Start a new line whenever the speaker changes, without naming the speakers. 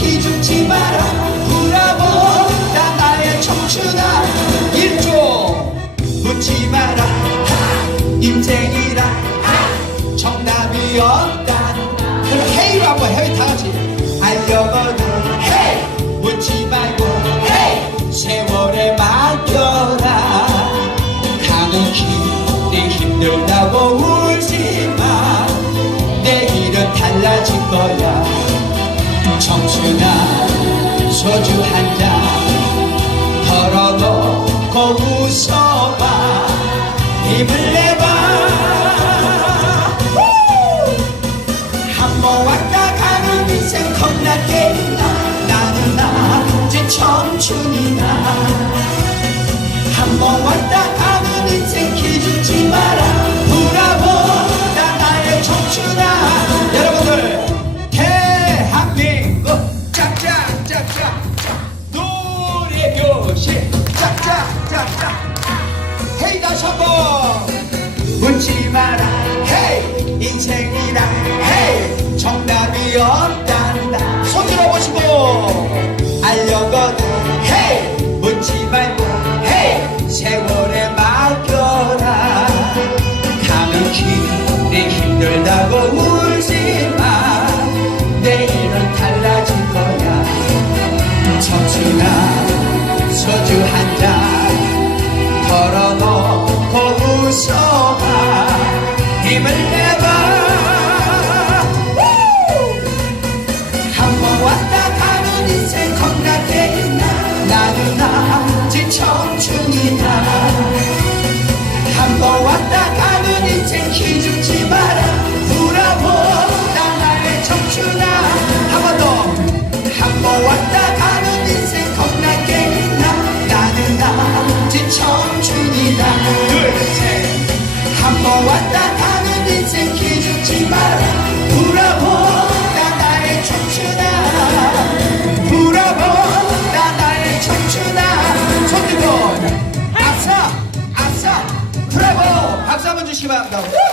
기죽지 마라. 돌아보다 나의 청춘아. 일조. 묻지 마라. 인생이라. 정답이 없다. 그럼 헤이로 한번 헤이 다 같이. 알려거든 헤이. 묻지 말고. 헤이. 세월에 맡겨라. 가는 길이 힘들다고 울지 마. 내일은 달라질 거야 청춘아 소주 한잔 덜어놓고 웃어봐. 힘을 내봐. 한번 왔다 가는 인생 겁나게 나 나는 아직 청춘이다. 한번 왔다 가는 인생 기죽지 마라 노래교실 짝짝짝짝 헤이 다시 한번. 묻지 마라. 헤이 인생이라. 헤이 정답이 없단다. 손 들어보시고. 알려거든. 헤이 묻지 말고. 헤이 세월에 맡겨라. 가는 길이 힘들다고 손